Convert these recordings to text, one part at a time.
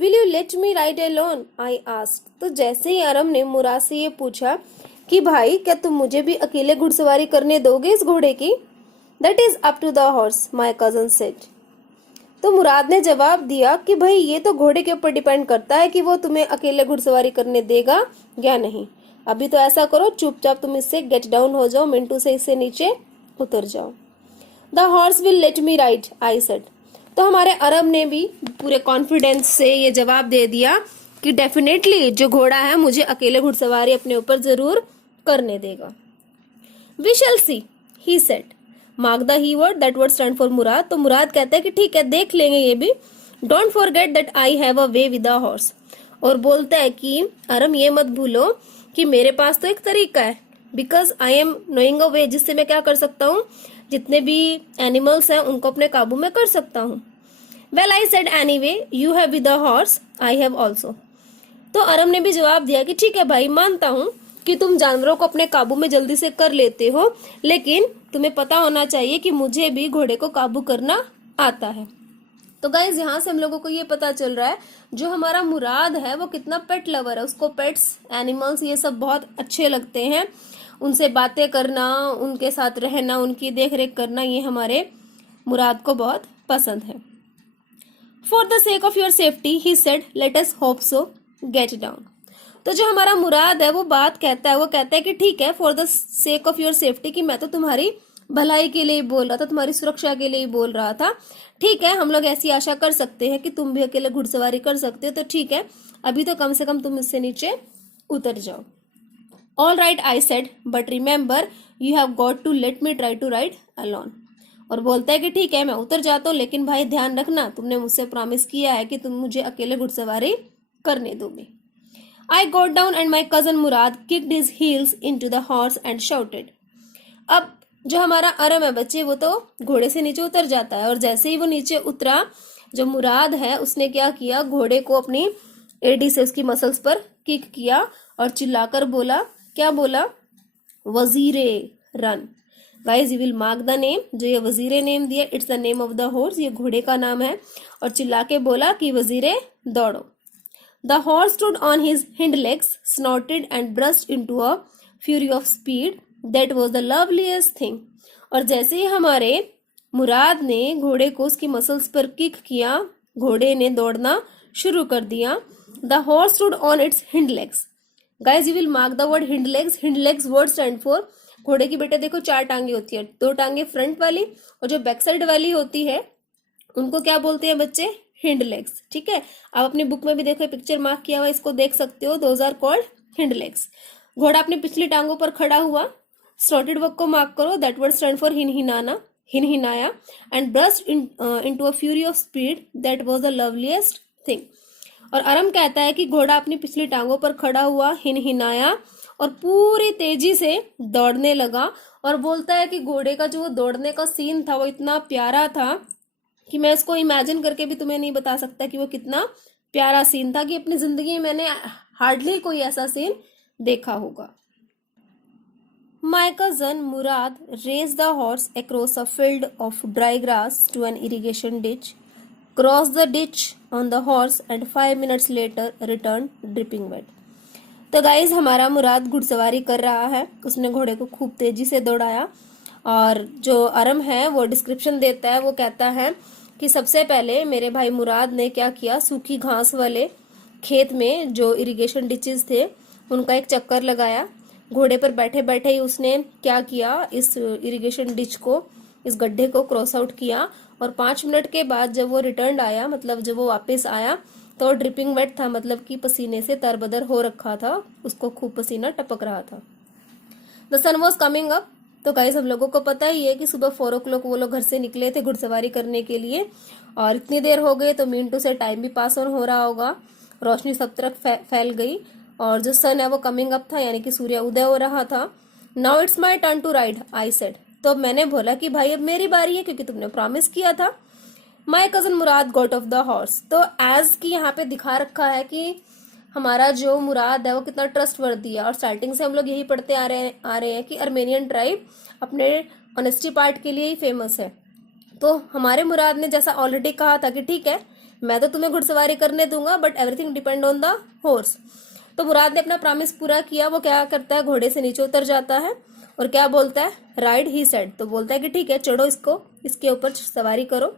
Will you let me ride alone, I asked. तो जैसे ही अरम ने मुराद से ये पूछा कि भाई क्या तुम मुझे भी अकेले घुड़सवारी करने दोगे इस घोड़े की? That is up to the horse, my cousin said. तो मुराद ने जवाब दिया कि भाई ये तो घोड़े के ऊपर डिपेंड करता है कि वो तुम्हें अकेले घुड़सवारी करने देगा या नहीं। अभी तो ऐसा करो, चुपचाप तुम इससे गेट डाउन हो जाओ, मिंटू से इससे नीचे उतर जाओ। The horse will let me ride, I said. तो हमारे अरब ने भी पूरे कॉन्फिडेंस से ये जवाब दे दिया कि डेफिनेटली जो घोड़ा है मुझे अकेले घुड़सवारी अपने ऊपर जरूर करने देगा। We shall see, he said. Mark the he word, that word stand for Murad. तो मुराद कहता है कि ठीक है, देख लेंगे ये भी। Don't forget that I have a way with the horse. और बोलता है कि अरम ये मत भूलो कि मेरे पास तो एक तरीका है, because I am knowing a way, जिससे मैं क्या कर सकता हूँ, जितने भी एनिमल्स हैं उनको अपने काबू में कर सकता हूँ। Well I said anyway, you have with the horse, I have also. तो अरम ने भी जवाब दिया कि ठीक है भाई, मानता हूँ कि तुम जानवरों को अपने काबू में जल्दी से कर लेते हो, लेकिन तुम्हें पता होना चाहिए कि मुझे भी घोड़े को काबू करना आता है। तो गाइज यहाँ से हम लोगों को ये पता चल रहा है जो हमारा मुराद है वो कितना पेट लवर है। उसको पेट्स, एनिमल्स ये सब बहुत अच्छे लगते हैं। उनसे बातें करना, उनके साथ रहना, उनकी देख रेख करना, ये हमारे मुराद को बहुत पसंद है। For the sake of your safety, he said, let us hope so, get down. तो जो हमारा मुराद है वो बात कहता है, वो कहता है कि ठीक है, for the sake of your safety, कि मैं तो तुम्हारी भलाई के लिए बोल रहा था, तुम्हारी सुरक्षा के लिए बोल रहा था। ठीक है, हम लोग ऐसी आशा कर सकते हैं कि तुम भी अकेले घुड़सवारी कर सकते हो, तो ठीक है, अभी तो कम से कम तुम इससे नीचे उतर जाओ। All right, I said, but remember you have got to let me try to ride alone. और बोलता है कि ठीक है, मैं उतर जाता हूँ, लेकिन भाई ध्यान रखना, तुमने मुझसे प्रॉमिस किया है कि तुम मुझे अकेले घुड़सवारी करने दोगे। I got down and my cousin Murad kicked his heels into the horse and shouted. अब जो हमारा अरम है बच्चे, वो तो घोड़े से नीचे उतर जाता है, और जैसे ही वो नीचे उतरा, जो मुराद है उसने क्या किया, घोड़े को अपनी एडी से उसकी मसल्स पर किक किया और चिल्लाकर बोला, क्या बोला, Vazire run. Guys you will mark the name, जो ये वजीरे नेम दिया, it's the name of the horse, ये घोड़े का नाम है। और चिल्ला के बोला कि वजीरे दौड़ो। The horse stood on his hind legs, snorted and burst into a fury of speed. That was the loveliest thing. और जैसे ही हमारे मुराद ने घोड़े को उसकी मसल्स पर किक किया, घोड़े ने दौड़ना शुरू कर दिया। The horse stood on its hind legs. Guys, you will mark the word hind legs. Hind legs word stand for, घोड़े की बेटे देखो 4 टांगे होती है, 2 टांगे फ्रंट वाली और जो बैक साइड वाली होती है उनको क्या बोलते हैं बच्चे, हिंड लेग्स। ठीक है, आप अपनी बुक में भी देखो, पिक्चर मार्क किया हुआ, इसको देख सकते हो, those are called hind legs. घोड़ा अपनी पिछली टांगों पर खड़ा हुआ, स्टॉर्टेड वर्क को मार्क करो, दैट वर्ड स्टैंड फॉर हिनहिनाना, हिनहिनाया, and burst into a fury of speed, that was the loveliest thing. और अरम कहता है कि घोड़ा अपनी पिछली टांगों पर खड़ा हुआ, हिनहिनाया और पूरी तेजी से दौड़ने लगा। और बोलता है कि घोड़े का जो दौड़ने का सीन था वो इतना प्यारा था कि मैं इसको इमेजिन करके भी तुम्हें नहीं बता सकता कि वो कितना प्यारा सीन था, कि अपनी जिंदगी में मैंने हार्डली कोई ऐसा सीन देखा होगा। My cousin Murad raced the horse across a field of dry grass to an irrigation ditch, crossed the ditch on the horse and 5 minutes later returned dripping wet. तो गाइज हमारा मुराद घुड़सवारी कर रहा है, उसने घोड़े को खूब तेजी से दौड़ाया। और जो अरम है वो डिस्क्रिप्शन देता है, वो कहता है कि सबसे पहले मेरे भाई मुराद ने क्या किया, सूखी घास वाले खेत में जो इरिगेशन डिचेस थे उनका एक चक्कर लगाया। घोड़े पर बैठे बैठे ही उसने क्या किया, इस इरिगेशन डिच को, इस गड्ढे को क्रॉस आउट किया। और 5 मिनट के बाद जब वो रिटर्न आया, मतलब जब वो वापस आया, तो ड्रिपिंग वेट था, मतलब कि पसीने से तरबदर हो रखा था, उसको खूब पसीना टपक रहा था। The sun was coming up. तो गाइस हम लोगों को पता ही है कि सुबह 4 o'clock वो लोग घर से निकले थे घुड़सवारी करने के लिए, और इतनी देर हो गई तो मिनटों से टाइम भी पास ऑन हो रहा होगा, रोशनी सब तरफ फैल गई, और जो सन है वो कमिंग अप था, यानी कि सूर्य उदय हो रहा था। Now it's my turn to ride, I said. तो अब मैंने बोला कि भाई अब मेरी बारी है, क्योंकि तुमने प्रॉमिस किया था। My cousin Murad got off the horse. तो एज की यहाँ पे दिखा रखा है कि हमारा जो मुराद है वो कितना ट्रस्टवर्दी है, और स्टार्टिंग से हम लोग यही पढ़ते आ रहे हैं कि अर्मेनियन ट्राइब अपने ऑनेस्टी पार्ट के लिए ही फेमस है। तो हमारे मुराद ने जैसा ऑलरेडी कहा था कि ठीक है, मैं तो तुम्हें घुड़सवारी करने दूंगा, but everything depend on the horse. तो मुराद ने अपना प्रॉमिस पूरा किया। वो क्या करता है, घोड़े से नीचे उतर जाता है और क्या बोलता है, राइड ही सेड। तो बोलता है कि ठीक है, चढ़ो इसको, इसके ऊपर सवारी करो।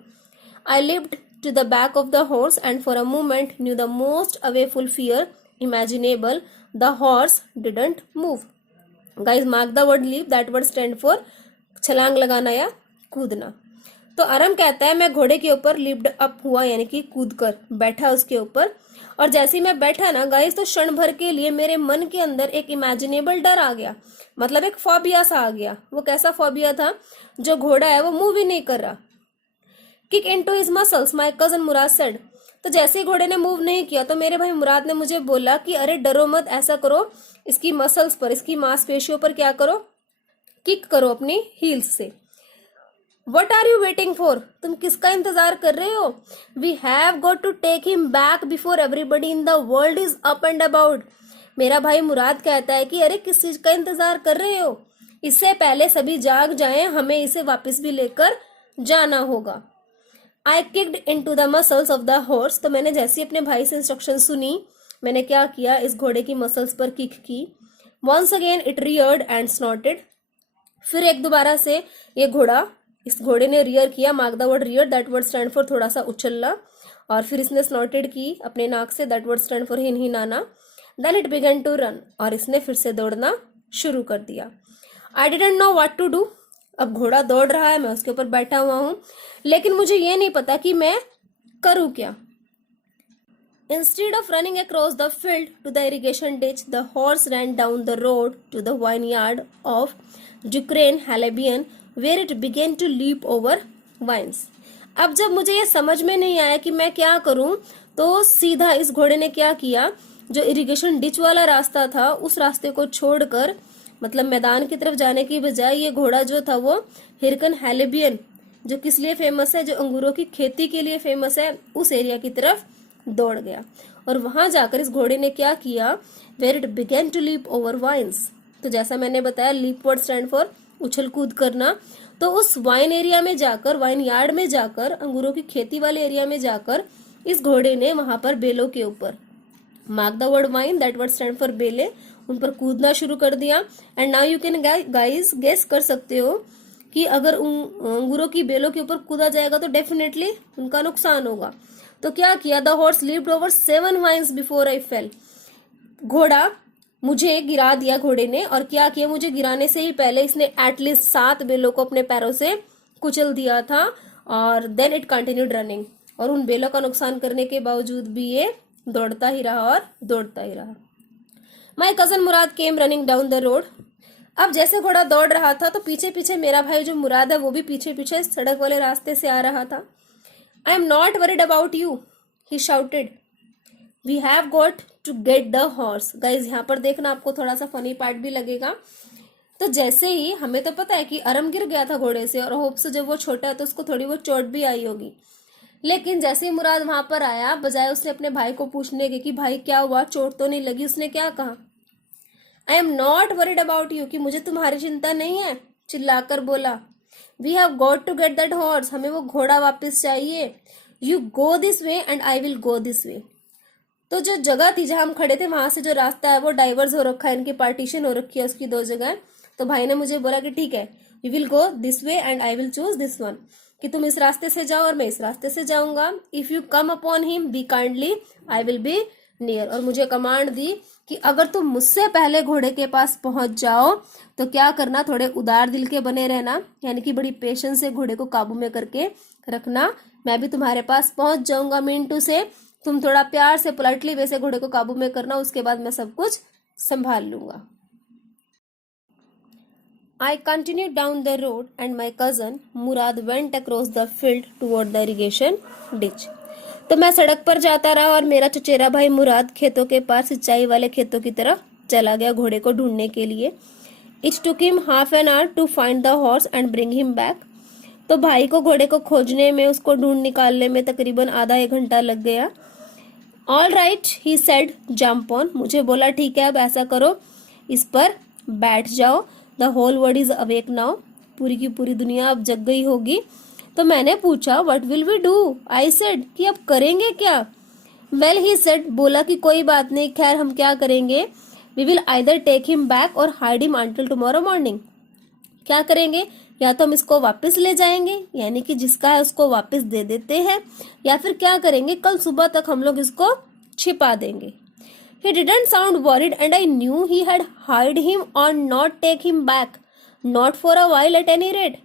I lived to the back of the horse and for a moment knew the most awful fear imaginable. The horse didn't move. Guys, mark the word leap. That word stand for छलांग लगाना या कूदना। तो आरम कहता है मैं घोड़े के ऊपर लिफ्ट अप हुआ, यानी कि कूद कर बैठा उसके ऊपर। और जैसे ही मैं बैठा ना गाइस, तो क्षण भर के लिए मेरे मन के अंदर एक इमेजिनेबल डर आ गया, मतलब एक फोबिया सा आ गया। वो कैसा फोबिया था, जो घोड़ा है वो मूव ही नहीं कर रहा। Kick into his muscles my cousin Murad said. तो जैसे ही घोड़े ने मूव नहीं किया तो मेरे भाई मुराद ने मुझे बोला कि अरे डरो मत, ऐसा करो, इसकी मसल्स पर, इसकी मांसपेशियों पर क्या करो, किक करो अपनी हील्स से। What are you waiting for, तुम किसका इंतजार कर रहे हो। We have got to take him back before everybody in the world is up and about. मेरा भाई मुराद कहता है कि अरे किस चीज का इंतजार कर रहे हो, इससे पहले सभी जाग जाएं, हमें इसे वापस भी लेकर जाना होगा। I kicked into the muscles of the horse. तो मैंने जैसे ही अपने भाई से इंस्ट्रक्शन सुनी, मैंने क्या किया, इस घोड़े की मसल्स पर किक की। Once again it reared and snorted. फिर एक दोबारा से ये घोड़ा, इस घोड़े ने रियर किया, mark the word rear, that word stand for थोड़ा सा उछलना। और फिर इसने स्नॉटेड की अपने नाक से, दैट वर्ड स्टैंड फॉर हिनहिनाना। Then it began to run, और इसने फिर से दौड़ना शुरू कर दिया। I didn't know what to do. अब घोड़ा दौड़ रहा है, मैं उसके ऊपर बैठा हुआ हूं, लेकिन मुझे ये नहीं पता कि मैं करूं क्या। Instead of running across the field to the irrigation ditch, the horse ran down the road to the vineyard of Ukraine Halabian, where it began to leap over vines. अब जब मुझे ये समझ में नहीं आया कि मैं क्या करूं, तो सीधा इस घोड़े ने क्या किया, जो इरिगेशन डिच वाला रास्ता था उस रास्ते को छोड़कर, मतलब मैदान की तरफ जाने की बजाय, ये घोड़ा जो था वो हिरकन हैलेबियन, जो किस लिए फेमस है, जो अंगूरों की खेती के लिए फेमस है, उस एरिया की तरफ दौड़ गया। और वहां जाकर इस घोड़े ने क्या किया, where it began to leap over vines. तो जैसा मैंने बताया, लीप वर्ड स्टैंड फॉर उछल कूद करना। तो उस वाइन एरिया में जाकर, वाइन यार्ड में जाकर, अंगूरों की खेती वाले एरिया में जाकर, इस घोड़े ने वहां पर बेलों के ऊपर, mark the word vine, that word stand for बेले, उन पर कूदना शुरू कर दिया। And now you can guys guess कर सकते हो कि अगर अंगूरों की बेलों के ऊपर कूदा जाएगा तो डेफिनेटली उनका नुकसान होगा। तो क्या किया, the horse leaped over 7 vines before I fell. घोड़ा मुझे गिरा दिया घोड़े ने, और क्या किया, मुझे गिराने से ही पहले इसने एटलीस्ट 7 बेलों को अपने पैरों से कुचल दिया था। और देन इट कंटिन्यूड रनिंग, और उन बेलों का नुकसान करने के बावजूद भी ये दौड़ता ही रहा और दौड़ता ही रहा। My cousin Murad came running down the road. अब जैसे घोड़ा दौड़ रहा था तो पीछे पीछे मेरा भाई जो मुराद है वो भी पीछे पीछे सड़क वाले रास्ते से आ रहा था। I am not worried about you, he shouted, we have got to get the horse. Guys यहाँ पर देखना, आपको थोड़ा सा फनी पार्ट भी लगेगा। तो जैसे ही, हमें तो पता है कि अरम गिर गया था घोड़े से, और होप से जब वो छोटा है तो उसको थोड़ी बहुत चोट भी आई होगी, लेकिन जैसे ही मुराद वहां पर आया, बजाय उसने अपने भाई को पूछने के कि भाई क्या हुआ, चोट तो नहीं लगी, उसने क्या कहा, I am not worried about you, कि मुझे तुम्हारी चिंता नहीं है, चिल्लाकर बोला। We have got to get that horse, हमें वो घोड़ा वापस चाहिए। You go this way and I will go this way. तो जो जगह थी जहां हम खड़े थे, वहां से जो रास्ता है वो डाइवर्स हो रखा है, इनकी पार्टीशन हो रखी है उसकी 2 जगह। तो भाई ने मुझे बोला कि ठीक है, you will go this way and I will choose this one, कि तुम इस रास्ते से जाओ और मैं इस रास्ते से जाऊंगा। If you come upon him B kindly, I will be near. और मुझे कमांड दी कि अगर तुम मुझसे पहले घोड़े के पास पहुंच जाओ तो क्या करना, थोड़े उदार दिल के बने रहना, यानी कि बड़ी पेशेंस से घोड़े को काबू में करके रखना, मैं भी तुम्हारे पास पहुंच जाऊंगा। मीन टू से, तुम थोड़ा प्यार से, पोलाइटली वैसे घोड़े को काबू में करना, उसके बाद मैं सब कुछ संभाल लूंगा। I continued down the road and my cousin Murad went across the field toward the irrigation ditch. तो मैं सड़क पर जाता रहा और मेरा चचेरा भाई मुराद खेतों के पास, सिंचाई वाले खेतों की तरफ चला गया घोड़े को ढूंढने के लिए। It took him half an hour to find the horse and bring him back. तो भाई को घोड़े को खोजने में, उसको ढूंढ निकालने में तकरीबन आधा 1 घंटा लग गया। All right, he said, jump on. मुझे बोला ठीक है, अब ऐसा करो, इस पर बैठ जाओ। The whole world is awake now, पूरी की पूरी दुनिया अब जग गई होगी। तो मैंने पूछा what will we do, I said कि अब करेंगे क्या। वेल ही सेड, बोला कि कोई बात नहीं, खैर हम क्या करेंगे, we will either take him back or hide him until tomorrow morning. क्या करेंगे, या तो हम इसको वापस ले जाएंगे, यानी कि जिसका है उसको वापस दे देते हैं, या फिर क्या करेंगे, कल सुबह तक हम लोग इसको छिपा देंगे। He didn't sound worried and I knew he had hide him or not take him back, not for a while at any rate.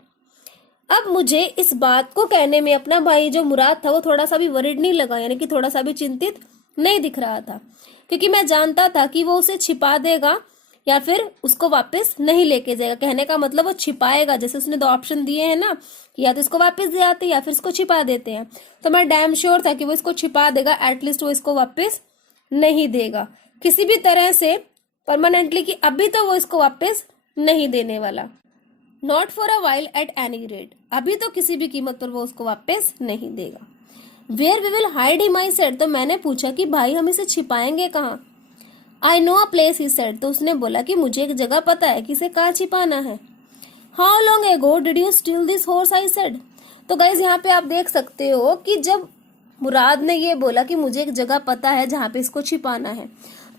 अब मुझे इस बात को कहने में अपना भाई जो मुराद था वो थोड़ा सा भी वरिड नहीं लगा, यानी कि थोड़ा सा भी चिंतित नहीं दिख रहा था, क्योंकि मैं जानता था कि वो उसे छिपा देगा या फिर उसको वापस नहीं लेके जाएगा। कहने का मतलब वो छिपाएगा, जैसे उसने 2 ऑप्शन दिए हैं ना, कि या तो इसको वापस दे आते या फिर इसको छिपा देते हैं, तो मैं डैम श्योर था कि वो इसको छिपा देगा, एटलीस्ट वो इसको वापस नहीं देगा किसी भी तरह से परमानेंटली, कि अभी तो वो इसको वापस नहीं देने वाला। Not for a while at any rate, अभी तो किसी भी कीमत पर वो उसको वापस नहीं देगा। Where we will hide him, I said, तो मैंने पूछा कि भाई हम इसे छिपाएंगे कहाँ। I know a place, he said, तो उसने बोला कि मुझे एक जगह पता है कि इसे कहाँ छिपाना है। How long ago did you steel this horse, I said. तो गाइज यहाँ पे आप देख सकते हो कि जब मुराद ने ये बोला कि मुझे एक जगह पता है जहाँ पे इसको छिपाना है,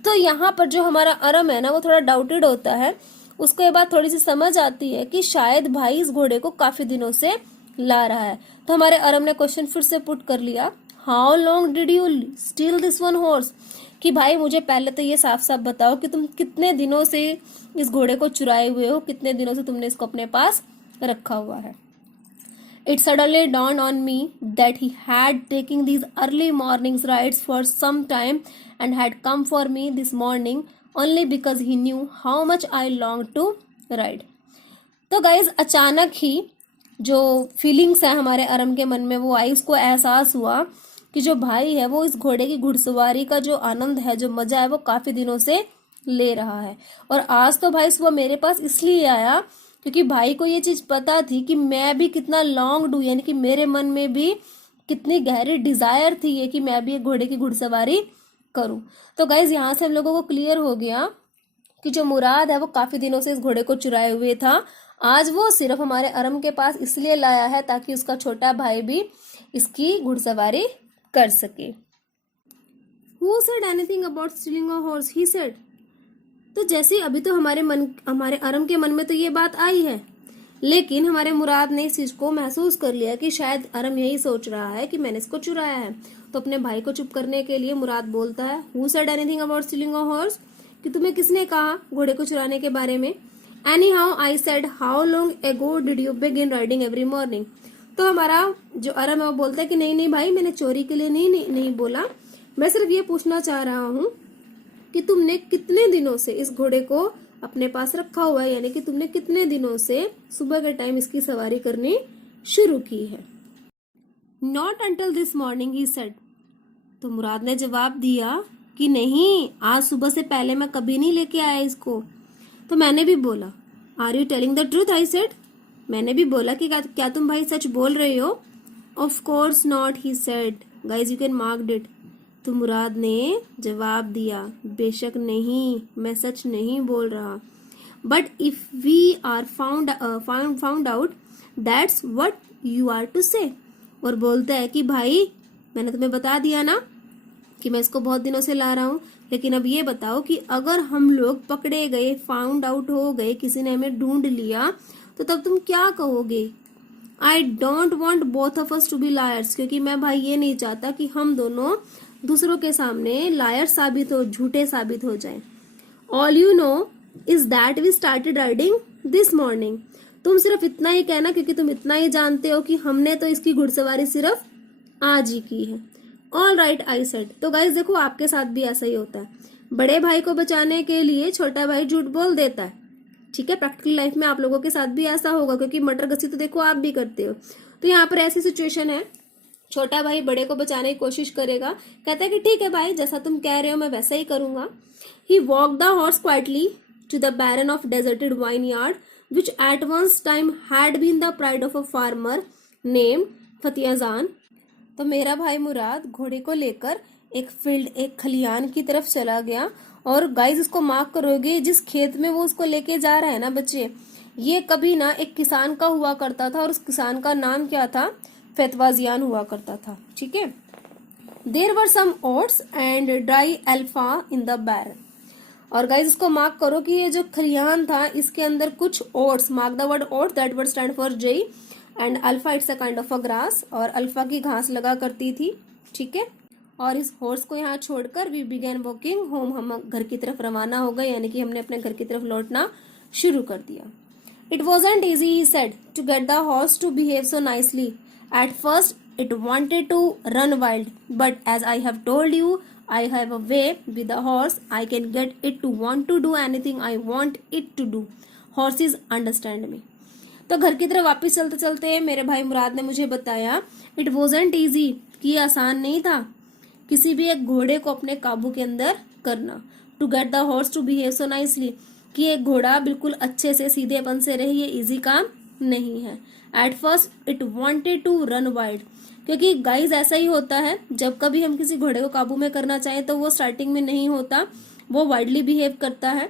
तो यहाँ पर जो हमारा अरम है ना वो थोड़ा डाउटेड होता है। उसको ये बात थोड़ी सी समझ आती है कि शायद भाई इस घोड़े को काफी दिनों से ला रहा है। तो हमारे अरम ने क्वेश्चन फिर से पुट कर लिया, how long did you steel this one horse, कि भाई मुझे पहले तो ये साफ साफ बताओ कि तुम कितने दिनों से इस घोड़े को चुराए हुए हो, कितने दिनों से तुमने इसको अपने पास रखा हुआ है। It suddenly dawned on me that he had taken these early mornings rides for some time and had come for me this morning only because he knew how much I longed to ride. तो guys अचानक ही जो feelings है हमारे अरम के मन में वो आई, उसको एहसास हुआ कि जो भाई है वो इस घोड़े की घुड़सवारी का जो आनंद है, जो मजा है, वो काफी दिनों से ले रहा है। और आज तो भाई सुबह मेरे पास इसलिए आया क्योंकि भाई को ये चीज पता थी कि मैं भी कितना लॉन्ग डू, यानी कि मेरे मन में भी कितनी गहरी डिजायर थी ये कि मैं भी एक घोड़े की घुड़सवारी करूं। तो गाइज यहाँ से हम लोगों को क्लियर हो गया कि जो मुराद है वो काफी दिनों से इस घोड़े को चुराए हुए था, आज वो सिर्फ हमारे अरम के पास इसलिए लाया है ताकि उसका छोटा भाई भी इसकी घुड़सवारी कर सके। Who said anything about stealing a horse? He said. तो जैसे अभी तो हमारे अरम के मन में तो ये बात आई है, लेकिन हमारे मुराद ने इस चीज को महसूस कर लिया कि शायद अरम यही सोच रहा है कि मैंने इसको चुराया है। तो अपने भाई को चुप करने के लिए मुराद बोलता है, Who said anything about stealing a horse? कि तुम्हें किसने कहा घोड़े को चुराने के बारे में। Anyhow, I said, how long ago did you begin riding every morning? तो हमारा जो अरम है वो बोलता है कि नहीं नहीं भाई, मैंने चोरी के लिए नहीं बोला, मैं सिर्फ ये पूछना चाह रहा हूँ कि तुमने कितने दिनों से इस घोड़े को अपने पास रखा हुआ है, यानी कि तुमने कितने दिनों से सुबह के टाइम इसकी सवारी करनी शुरू की है। Not until this morning, he said. तो मुराद ने जवाब दिया कि नहीं, आज सुबह से पहले मैं कभी नहीं लेके आया इसको। तो मैंने भी बोला, are you telling the truth, I said. मैंने भी बोला कि क्या तुम भाई सच बोल रहे हो। Of course not, he said. Guys you can mark it. तो मुराद ने जवाब दिया, बेशक नहीं, मैं सच नहीं बोल रहा। But if we are found out that's what you are to say. और बोलता है कि भाई मैंने तुम्हें बता दिया ना कि मैं इसको बहुत दिनों से ला रहा हूं, लेकिन अब ये बताओ कि अगर हम लोग पकड़े गए, फाउंड आउट हो गए, किसी ने हमें ढूंढ लिया, तो तब तुम क्या कहोगे। I don't want both of us to be liars, क्योंकि मैं भाई ये नहीं चाहता कि हम दोनों दूसरों के सामने लायर साबित हो, झूठे साबित हो जाएं। All you know is that we started riding this morning. तुम सिर्फ इतना ही कहना, क्योंकि तुम इतना ही जानते हो कि हमने तो इसकी घुड़सवारी सिर्फ आज ही की है। All right, I said. तो गाइस देखो, आपके साथ भी ऐसा ही होता है, बड़े भाई को बचाने के लिए छोटा भाई झूठ बोल देता है। ठीक है, प्रैक्टिकल लाइफ में आप लोगों के साथ भी ऐसा होगा, क्योंकि मटर गश्ती तो देखो आप भी करते हो। तो यहाँ पर ऐसी सिचुएशन है, छोटा भाई बड़े को बचाने की कोशिश करेगा, कहता है कि ठीक है भाई, जैसा तुम कह रहे हो मैं वैसा ही करूंगा। He walk the horse quietly to the barn of deserted vineyard which at once time had been the pride of a farmer named Fetvajian. तो मेरा भाई मुराद घोड़े को लेकर एक फील्ड, एक खलियान की तरफ चला गया। और गाइस इसको मार्क करोगे, जिस खेत में वो उसको लेके जा रहा है ना बच्चे, ये कभी ना एक किसान का हुआ करता था और उस किसान का नाम क्या था, फेतवाजियान हुआ करता था। ठीक है। There were some oats and dry alfalfa in the barn. और गाइज इसको मार्क करो कि ये जो खरियान था इसके अंदर कुछ oats, mark the word oat, that word stand for जई, and alfalfa it's a kind of a grass, और अल्फा की घास लगा करती थी। ठीक है। और इस हॉर्स को यहाँ छोड़कर वी बिगेन वॉकिंग होम, हम घर की तरफ रवाना हो गए, यानी कि हमने अपने घर की तरफ लौटना शुरू कर दिया। It wasn't easy, he said, to get the horse to behave so nicely. At first, it wanted to run wild, but as I have told you, I have a way with the horse. I can get it to want to do anything I want it to do. Horses understand me. तो घर की तरफ वापस चलते चलते मेरे भाई मुराद ने मुझे बताया, इट वॉजेंट ईजी, कि आसान नहीं था किसी भी एक घोड़े को अपने काबू के अंदर करना। To get the horse to behave so nicely, कि एक घोड़ा बिल्कुल अच्छे से सीधेपन से रहे, ये इजी काम नहीं है। At first it wanted to run wild, क्योंकि गाइज ऐसा ही होता है, जब कभी हम किसी घोड़े को काबू में करना चाहें तो वो स्टार्टिंग में नहीं होता, वो वाइल्डली बिहेव करता है।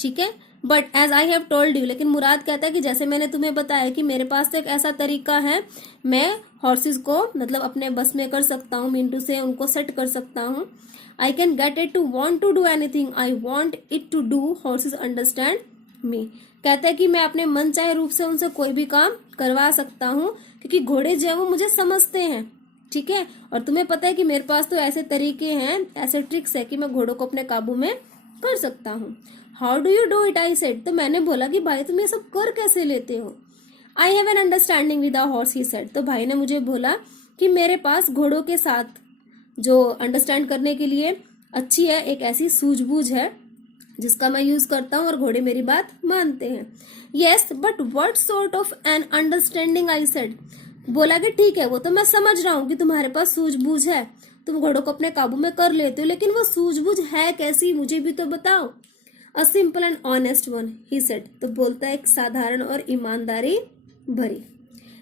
ठीक है। But as I have told you, लेकिन मुराद कहता है कि जैसे मैंने तुम्हें बताया कि मेरे पास तो एक ऐसा तरीका है, मैं हॉर्सेस को मतलब अपने बस में कर सकता हूँ, मिंटू से उनको सेट कर सकता हूँ। I can get it to want to do anything I want it to do. Horses understand me. कहता है कि मैं अपने मन चाहे रूप से उनसे कोई भी काम करवा सकता हूँ, क्योंकि घोड़े जो है वो मुझे समझते हैं। ठीक है। और तुम्हें पता है कि मेरे पास तो ऐसे तरीके हैं, ऐसे ट्रिक्स है कि मैं घोड़ों को अपने काबू में कर सकता हूँ। How do you do it, I said. तो मैंने बोला कि भाई तुम ये सब कर कैसे लेते हो। I have an understanding with the horse, he said. तो भाई ने मुझे बोला कि मेरे पास घोड़ों के साथ जो अंडरस्टैंड करने के लिए अच्छी है एक ऐसी सूझबूझ है जिसका मैं यूज करता हूँ और घोड़े मेरी बात मानते हैं। Yes but what sort of an understanding, I said. बोला कि ठीक है वो तो मैं समझ रहा हूँ कि तुम्हारे पास सूझबूझ है, तुम घोड़ों को अपने काबू में कर लेते हो, लेकिन वो सूझबूझ है कैसी, मुझे भी तो बताओ। A simple and honest one, he said. तो बोलता है एक साधारण और ईमानदारी भरी।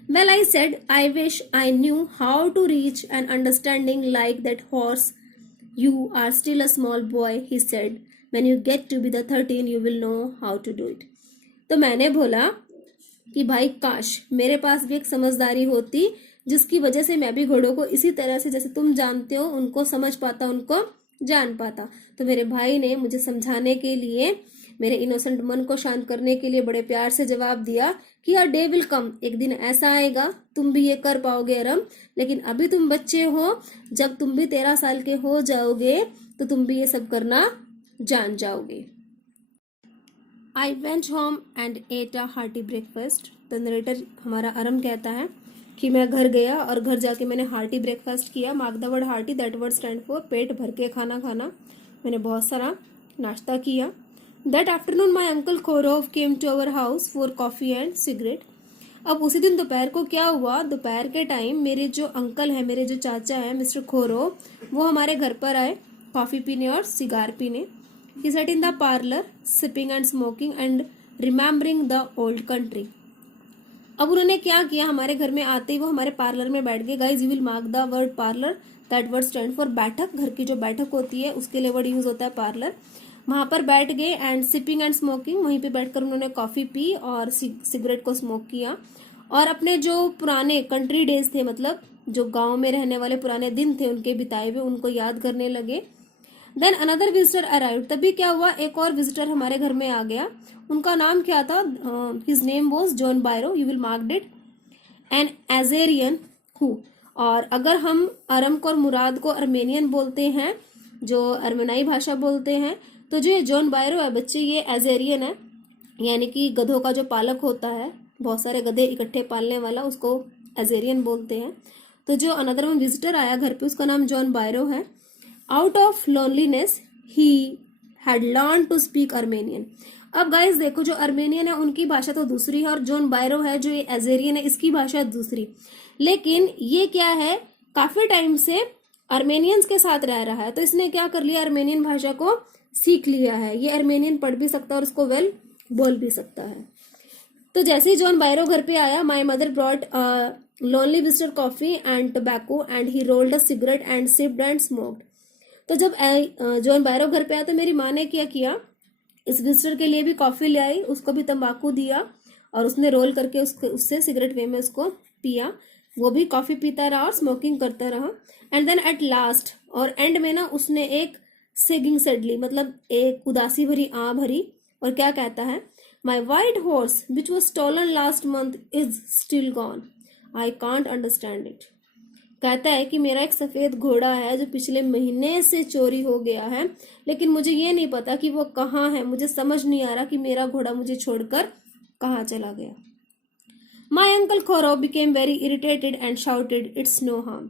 Well, I said, I wish I knew how to reach an understanding like that horse. You are still a small boy, he said. When you get to be the 13, you will know how to do it. तो मैंने बोला कि भाई काश मेरे पास भी एक समझदारी होती जिसकी वजह से मैं भी घोड़ों को इसी तरह से जैसे तुम जानते हो उनको समझ पाता, उनको जान पाता। तो मेरे भाई ने मुझे समझाने के लिए, मेरे इनोसेंट मन को शांत करने के लिए बड़े प्यार से जवाब दिया कि यार डे विल कम, एक दिन ऐसा आएगा तुम भी ये कर पाओगे अरम, लेकिन अभी तुम बच्चे हो, जब तुम भी 13 साल के हो जाओगे तो तुम भी ये सब करना जान जाओगे। I went home and at a hearty breakfast. तो नरेटर हमारा अरम कहता है कि मैं घर गया और घर जाके मैंने हार्टी ब्रेकफास्ट किया। Mark the word hearty, that word stand for पेट भर के खाना खाना। मैंने बहुत सारा नाश्ता किया। That afternoon my uncle Khorov came to our house for coffee and cigarette. अब उसी दिन दोपहर को क्या हुआ, दोपहर के टाइम मेरे जो अंकल हैं, मेरे जो चाचा हैं मिस्टर खोरोव, वो हमारे घर पर आए कॉफ़ी पीने और सिगार पीने। He sat in the parlor sipping and smoking and remembering the old country. अब उन्होंने क्या किया, हमारे घर में आते ही वो हमारे पार्लर में बैठ गए। Guys you will mark the word parlour, that word stand for बैठक। घर की जो बैठक होती है उसके लिए वर्ड यूज होता है पार्लर। वहां पर बैठ गए एंड सिपिंग एंड स्मोकिंग, वहीं पे बैठकर उन्होंने कॉफी पी और सिगरेट को स्मोक किया और अपने जो पुराने कंट्री डेज थे, मतलब जो गांव में रहने वाले पुराने दिन थे उनके बिताए हुए, उनको याद करने लगे। Then another visitor arrived. तभी क्या हुआ, एक और विजिटर हमारे घर में आ गया। उनका नाम क्या था, his name was John Byro, you will mark it, an Assyrian who. और अगर हम अरम और मुराद को अर्मेनियन बोलते हैं, जो अर्मेनाई भाषा बोलते हैं, तो जो ये जॉन बायरो है बच्चे, ये एजेरियन है, यानी कि गधों का जो पालक होता है, बहुत सारे गधे इकट्ठे पालने वाला, उसको एजेरियन बोलते हैं। तो जो अनदर वन विजिटर आया घर पे उसका नाम जॉन बायरो है। Out of loneliness he had learn to speak Armenian. अब गाइस देखो, जो अर्मेनियन है उनकी भाषा तो दूसरी है और जॉन बायरो है जो ये एजेरियन है इसकी भाषा दूसरी, लेकिन ये क्या है, काफी टाइम से अर्मेनियंस के साथ रह रहा है, तो इसने क्या कर लिया, अर्मेनियन भाषा को सीख लिया है। ये अर्मेनियन पढ़ भी सकता है और उसको वेल बोल भी सकता है। तो जैसे ही जॉन बायरो घर पे आया, my mother brought lonely visitor coffee and tobacco and he rolled a cigarette and sipped and smoked. तो जब जॉन बायरो घर पे आया तो मेरी माँ ने क्या किया, इस विजिटर के लिए भी कॉफी ले आई, उसको भी तंबाकू दिया और उसने रोल करके उससे सिगरेट वे में उसको पिया। वो भी कॉफी पीता रहा और स्मोकिंग करता रहा। एंड देन एट लास्ट, और एंड में ना उसने एक सिगिंग सेडली, मतलब एक उदासी भरी आं भरी, और क्या कहता है, my white horse which was stolen last month is still gone, I can't understand it. कहता है कि मेरा एक सफेद घोड़ा है जो पिछले महीने से चोरी हो गया है, लेकिन मुझे ये नहीं पता कि वो कहाँ है। मुझे समझ नहीं आ रहा कि मेरा घोड़ा मुझे छोड़कर कहाँ चला गया। My uncle Khosrove became very irritated and shouted it's no harm.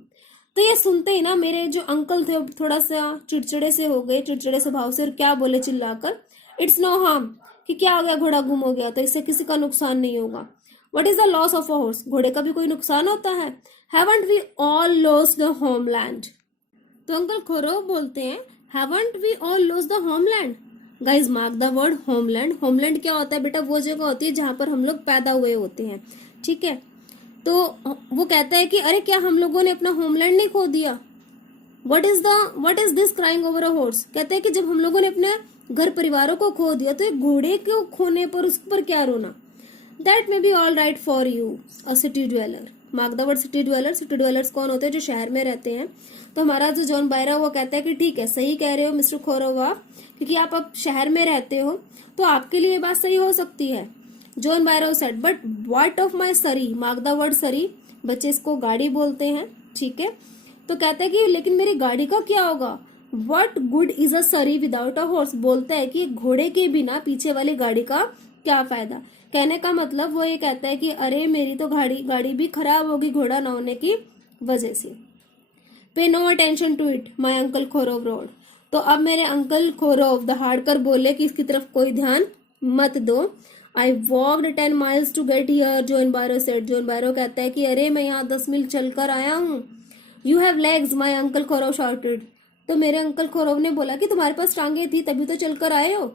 तो ये सुनते ही ना मेरे जो अंकल थे थोड़ा सा चिड़चिड़े से हो गए, चिड़चिड़े स्वभाव से, और क्या बोले चिल्लाकर, इट्स नो हार्म, कि क्या हो गया, घोड़ा गुम हो गया तो इससे किसी का नुकसान नहीं होगा। What is the loss of a horse, घोड़े का भी कोई नुकसान होता है। Haven't we all lost the homeland. तो अंकल खोरो बोलते हैं, haven't we all lost the homeland. Guys mark the word homeland. Homeland क्या होता है बेटा, वो जगह होती है जहां पर हम लोग पैदा हुए होते हैं, ठीक है। तो वो कहता है कि अरे क्या हम लोगों ने अपना होमलैंड नहीं खो दिया। What is this crying over a horse. कहते हैं कि जब हम लोगों ने अपने घर परिवारों को खो दिया तो एक घोड़े को खोने पर उस पर क्या रोना। That may be all right for you a city dweller. Mark the World City dweller. City dwellers कौन होते हैं, जो शहर में रहते हैं। तो हमारा जो जॉन बायरा वो कहता है कि ठीक है, सही कह रहे हो मिस्टर खोरोवा, क्योंकि आप अब शहर में रहते हो तो आपके लिए बात सही हो सकती है। John Byro said, but what of my surrey. Mark the word सरी, बच्चे इसको गाड़ी बोलते हैं, ठीक है। तो कहता है कि लेकिन मेरी गाड़ी का क्या होगा। वट गुड इज अ सरी विदाउट अ हॉर्स। बोलता है कि घोड़े के बिना पीछे वाली गाड़ी का क्या फायदा। कहने का मतलब वो ये कहता है कि अरे मेरी तो गाड़ी भी खराब होगी घोड़ा न होने की वजह से। Pay no attention to it my uncle Khosrove roared. तो अब मेरे अंकल खोरोव दहाड़कर बोले कि इसकी तरफ कोई ध्यान मत दो। I walked 10 miles to get here, John Byro said. John Byro कहता है कि अरे मैं यहाँ 10 मील चलकर आया हूँ। You have legs my uncle Khosrove shouted. तो मेरे अंकल खोरोव ने बोला कि तुम्हारे पास टांगे थी तभी तो चलकर आए हो।